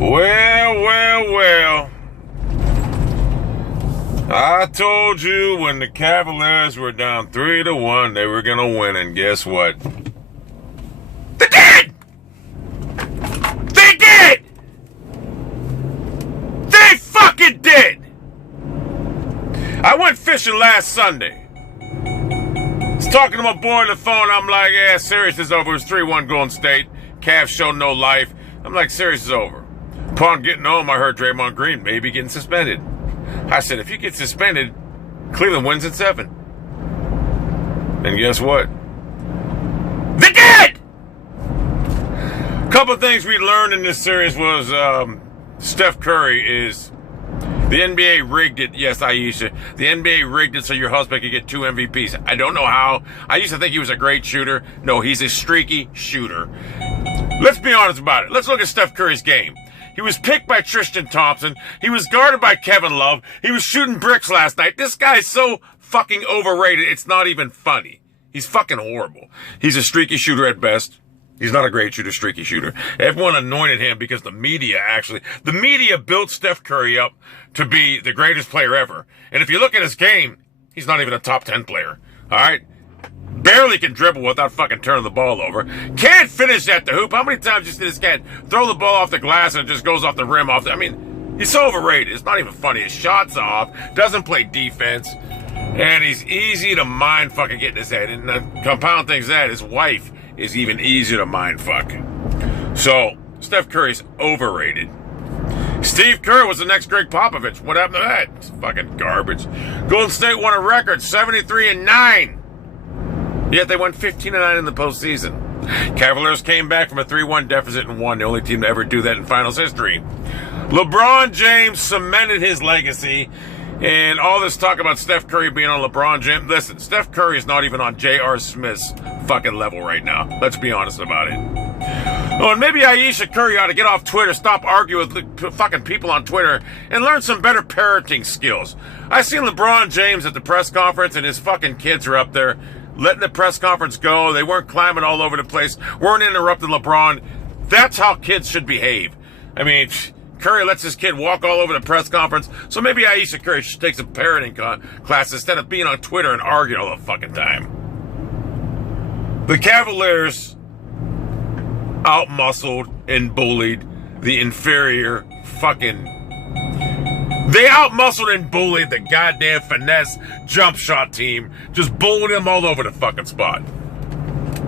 Well. I told you when the Cavaliers were down 3-1, they were going to win, and guess what? They did! They did! They fucking did! I went fishing last Sunday. I was talking to my boy on the phone. I'm like, yeah, series is over. It's 3-1 Golden State. Cavs show no life. I'm like, series is over. Upon getting home, I heard Draymond Green may be getting suspended. I said, if you get suspended, Cleveland wins in 7. And guess what? They did! A couple of things we learned in this series was Steph Curry is... The NBA rigged it. Yes, Aisha. The NBA rigged it so your husband could get 2 MVPs. I don't know how. I used to think he was a great shooter. No, he's a streaky shooter. Let's be honest about it. Let's look at Steph Curry's game. He was picked by Tristan Thompson. He was guarded by Kevin Love. He was shooting bricks last night. This guy's so fucking overrated, it's not even funny. He's fucking horrible. He's a streaky shooter at best. He's not a great shooter, streaky shooter. Everyone anointed him because the media built Steph Curry up to be the greatest player ever. And if you look at his game, he's not even a top 10 player. All right? Barely can dribble without fucking turning the ball over. Can't finish at the hoop. How many times you see this cat throw the ball off the glass and it just goes off the rim? I mean, he's so overrated. It's not even funny. His shot's off. Doesn't play defense. And he's easy to mind fucking get in his head. And the compound things that his wife is even easier to mind fuck. So, Steph Curry's overrated. Steve Kerr was the next Greg Popovich. What happened to that? It's fucking garbage. Golden State won a record 73-9. Yet they went 15-9 in the postseason. Cavaliers came back from a 3-1 deficit and won. The only team to ever do that in finals history. LeBron James cemented his legacy. And all this talk about Steph Curry being on LeBron James. Listen, Steph Curry is not even on J.R. Smith's fucking level right now. Let's be honest about it. Oh, and maybe Aisha Curry ought to get off Twitter, stop arguing with the fucking people on Twitter, and learn some better parenting skills. I seen LeBron James at the press conference, and his fucking kids are up there letting the press conference go. They weren't climbing all over the place, weren't interrupting LeBron. That's how kids should behave. I mean, Curry lets his kid walk all over the press conference, so maybe Aisha Curry should take some parenting class instead of being on Twitter and arguing all the fucking time. The Cavaliers outmuscled and bullied the inferior fucking... They outmuscled and bullied the goddamn finesse jump shot team, just bullied them all over the fucking spot.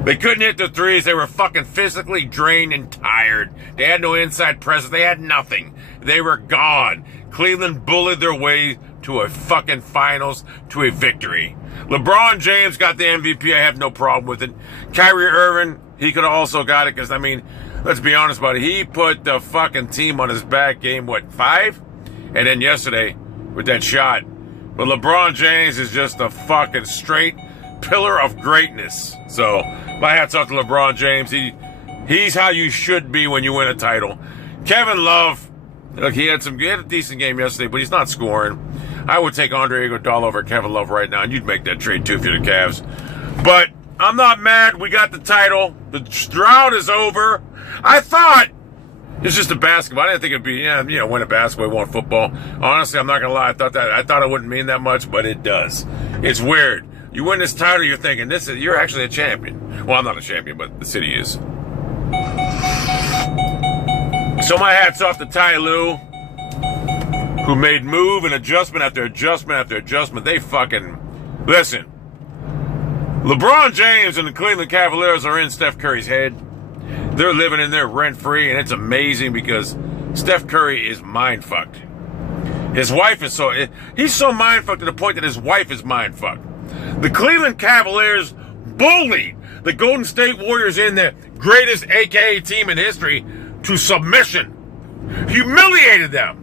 They couldn't hit the threes. They were fucking physically drained and tired. They had no inside presence. They had nothing. They were gone. Cleveland bullied their way to a fucking finals, to a victory. LeBron James got the MVP. I have no problem with it. Kyrie Irving, he could have also got it because, I mean, let's be honest about it. He put the fucking team on his back game, 5? And then yesterday with that shot. But LeBron James is just a fucking straight pillar of greatness. So my hat's off to LeBron James. He's how you should be when you win a title. Kevin Love, look, he had a decent game yesterday, but he's not scoring. I would take Andre Iguodala over Kevin Love right now, and you'd make that trade too if you're the Cavs. But I'm not mad. We got the title. The drought is over. I thought it's just a basketball. I didn't think it'd be, win a basketball, win football. Honestly, I'm not gonna lie. I thought it wouldn't mean that much, but it does. It's weird. You win this title, you're thinking you're actually a champion. Well, I'm not a champion, but the city is. So my hat's off to Ty Lue, who made move and adjustment after adjustment after adjustment. They fucking listen. LeBron James and the Cleveland Cavaliers are in Steph Curry's head. They're living in there rent-free, and it's amazing because Steph Curry is mind-fucked. His wife is he's so mind-fucked to the point that his wife is mind-fucked. The Cleveland Cavaliers bullied the Golden State Warriors in the greatest AKA team in history to submission. Humiliated them.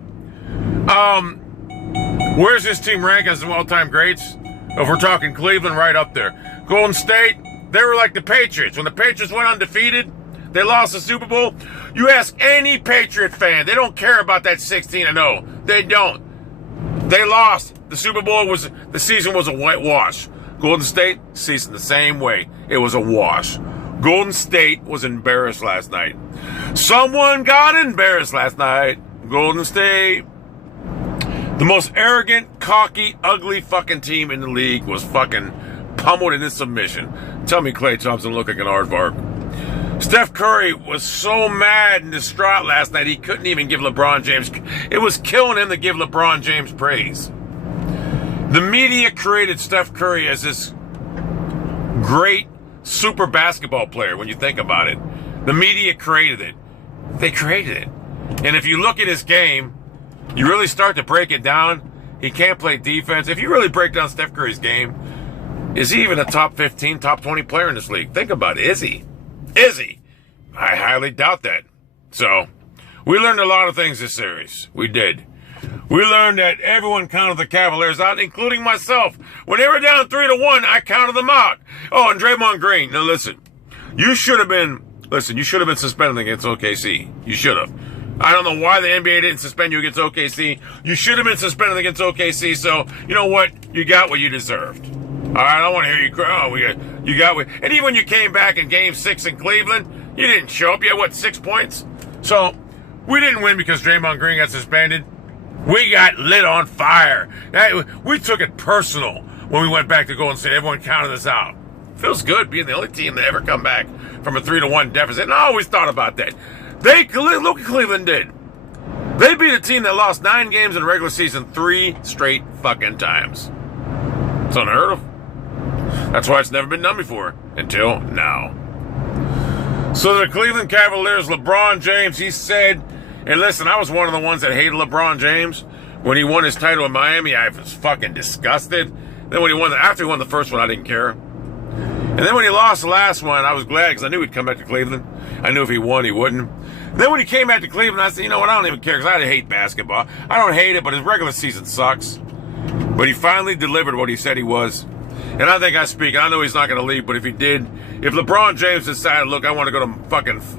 Where's this team ranked as all-time greats? If we're talking Cleveland, right up there. Golden State, they were like the Patriots. When the Patriots went undefeated, they lost the Super Bowl. You ask any Patriot fan, they don't care about that 16-0. They don't. They lost. The season was a whitewash. Golden State, season the same way. It was a wash. Golden State was embarrassed last night. Someone got embarrassed last night. Golden State. The most arrogant, cocky, ugly fucking team in the league was fucking pummeled in this submission. Tell me Klay Thompson looked like an aardvark. Steph Curry was so mad and distraught last night he couldn't even give LeBron James. It was killing him to give LeBron James praise. The media created Steph Curry as this great super basketball player when you think about it. The media created it. They created it. And if you look at his game, you really start to break it down. He can't play defense. If you really break down Steph Curry's game, is he even a top 15, top 20 player in this league? Think about it. Is he? Is he? I highly doubt that. So, we learned a lot of things this series. We did. We learned that everyone counted the Cavaliers out, including myself. When they were down 3-1, I counted them out. Oh, and Draymond Green. Now listen, you should have been suspended against OKC. You should have. I don't know why the NBA didn't suspend you against OKC. You should have been suspended against OKC, so you know what? You got what you deserved. All right, I don't want to hear you cry. Oh, you got what. And even when you came back in Game 6 in Cleveland, you didn't show up. You had, 6 points? So, we didn't win because Draymond Green got suspended. We got lit on fire. We took it personal when we went back to Golden State. Everyone counted us out. Feels good being the only team to ever come back from a 3-1 deficit. And I always thought about that. Look what Cleveland did. They beat a team that lost 9 games in the regular season 3 straight fucking times. It's unheard of. That's why it's never been done before. Until now. So the Cleveland Cavaliers, LeBron James, he said, and listen, I was one of the ones that hated LeBron James. When he won his title in Miami, I was fucking disgusted. Then when after he won the first one, I didn't care. And then when he lost the last one, I was glad because I knew he'd come back to Cleveland. I knew if he won, he wouldn't. And then when he came back to Cleveland, I said, you know what, I don't even care because I hate basketball. I don't hate it, but his regular season sucks. But he finally delivered what he said he was. And I think I speak, I know he's not going to leave, but if he did, if LeBron James decided, look, I want to go to fucking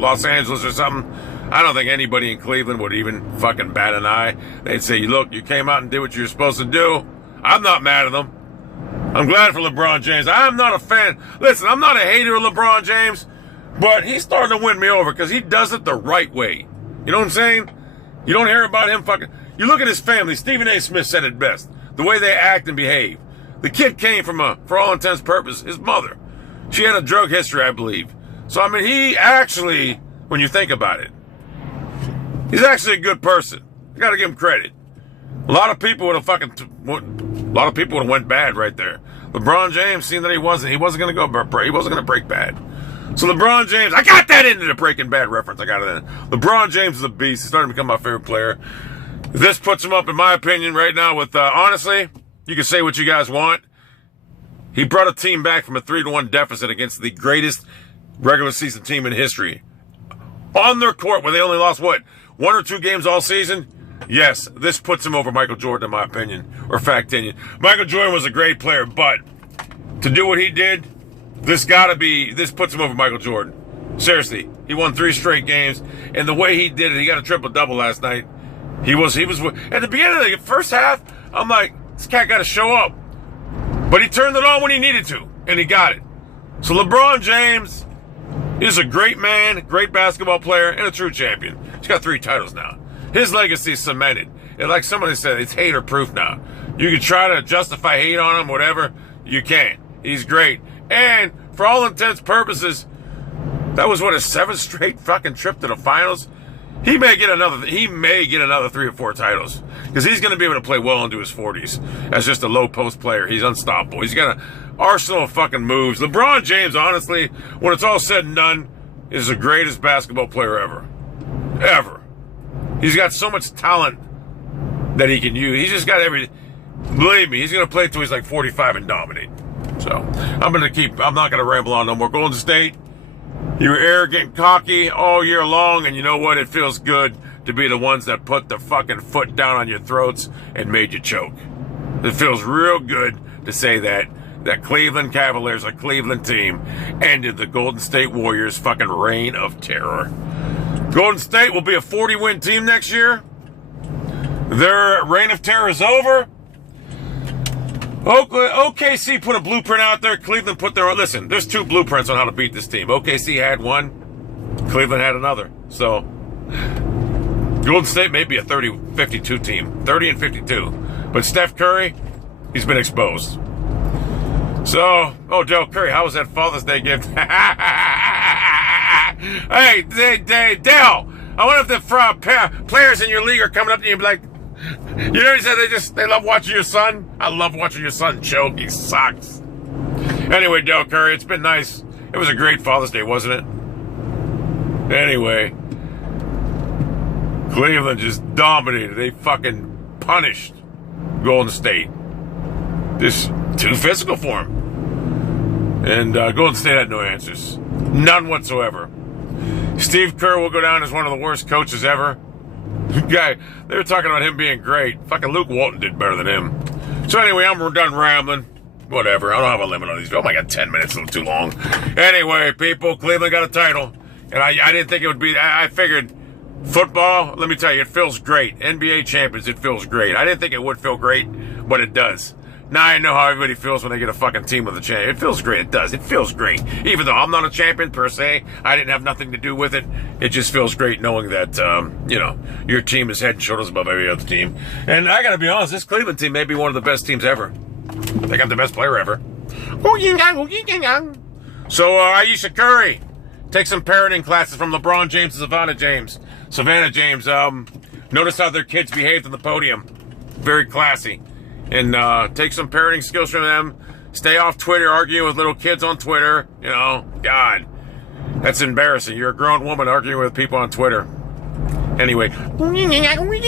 Los Angeles or something, I don't think anybody in Cleveland would even fucking bat an eye. They'd say, look, you came out and did what you were supposed to do. I'm not mad at them. I'm glad for LeBron James. I'm not a fan. Listen, I'm not a hater of LeBron James, but he's starting to win me over because he does it the right way. You know what I'm saying? You don't hear about him fucking... You look at his family. Stephen A. Smith said it best. The way they act and behave. The kid came from for all intents and purposes, his mother. She had a drug history, I believe. So, I mean, he actually, when you think about it, he's actually a good person. You got to give him credit. A lot of people would have went bad right there. LeBron James seen that he wasn't going to go, he wasn't going to break bad. So LeBron James, I got that into the Breaking Bad reference. I got it in. LeBron James is a beast. He's starting to become my favorite player. This puts him up, in my opinion, right now with, honestly, you can say what you guys want. He brought a team back from a 3-1 deficit against the greatest regular season team in history. On their court, where they only lost, 1 or 2 games all season? Yes, this puts him over Michael Jordan, in my opinion, or fact-opinion. Michael Jordan was a great player, but to do what he did, this puts him over Michael Jordan. Seriously, he won 3 straight games, and the way he did it, he got a triple-double last night. He was, at the beginning of the first half, I'm like, this cat got to show up. But he turned it on when he needed to, and he got it. So LeBron James is a great man, great basketball player, and a true champion. He's got 3 titles now. His legacy is cemented. And like somebody said, it's hater-proof now. You can try to justify hate on him, whatever. You can't. He's great. And for all intents and purposes, that was, his 7th straight fucking trip to the finals? He may get another 3 or 4 titles. Because he's going to be able to play well into his 40s. As just a low-post player. He's unstoppable. He's got an arsenal of fucking moves. LeBron James, honestly, when it's all said and done, is the greatest basketball player ever. Ever. He's got so much talent that he can use. He's just got everything. Believe me, he's going to play till he's like 45 and dominate. So, I'm not going to ramble on no more. Golden State, you were arrogant and cocky all year long, and you know what? It feels good to be the ones that put the fucking foot down on your throats and made you choke. It feels real good to say that Cleveland Cavaliers, a Cleveland team, ended the Golden State Warriors' fucking reign of terror. Golden State will be a 40-win team next year. Their reign of terror is over. OKC put a blueprint out there. Cleveland put their own. Listen, there's two blueprints on how to beat this team. OKC had one. Cleveland had another. So, Golden State may be a 30-52 team. 30-52. But Steph Curry, he's been exposed. So, Dell Curry, how was that Father's Day gift? Hey, Dell, I wonder if the players in your league are coming up to you and be like, you know, he said they love watching your son. I love watching your son choke. He sucks. Anyway, Del Curry, it's been nice. It was a great Father's Day, wasn't it? Anyway, Cleveland just dominated. They fucking punished Golden State. Just too physical for him. And Golden State had no answers. None whatsoever. Steve Kerr will go down as one of the worst coaches ever. Guy, they were talking about him being great. Fucking Luke Walton did better than him. So anyway, I'm done rambling. Whatever. I don't have a limit on these. Oh my God, 10 minutes, a little too long. Anyway, people, Cleveland got a title. And I didn't think it would be, I figured football, let me tell you, it feels great. NBA champions, it feels great. I didn't think it would feel great, but it does. Now I know how everybody feels when they get a fucking team with a champion. It feels great. It does. It feels great. Even though I'm not a champion per se, I didn't have nothing to do with it. It just feels great knowing that, you know, your team is head and shoulders above every other team. And I gotta be honest, this Cleveland team may be one of the best teams ever. They got the best player ever. So, Ayesha Curry, take some parenting classes from LeBron James and Savannah James. Notice how their kids behaved on the podium. Very classy. And take some parenting skills from them. Stay off Twitter arguing with little kids on Twitter. You know, God, that's embarrassing. You're a grown woman arguing with people on Twitter. Anyway.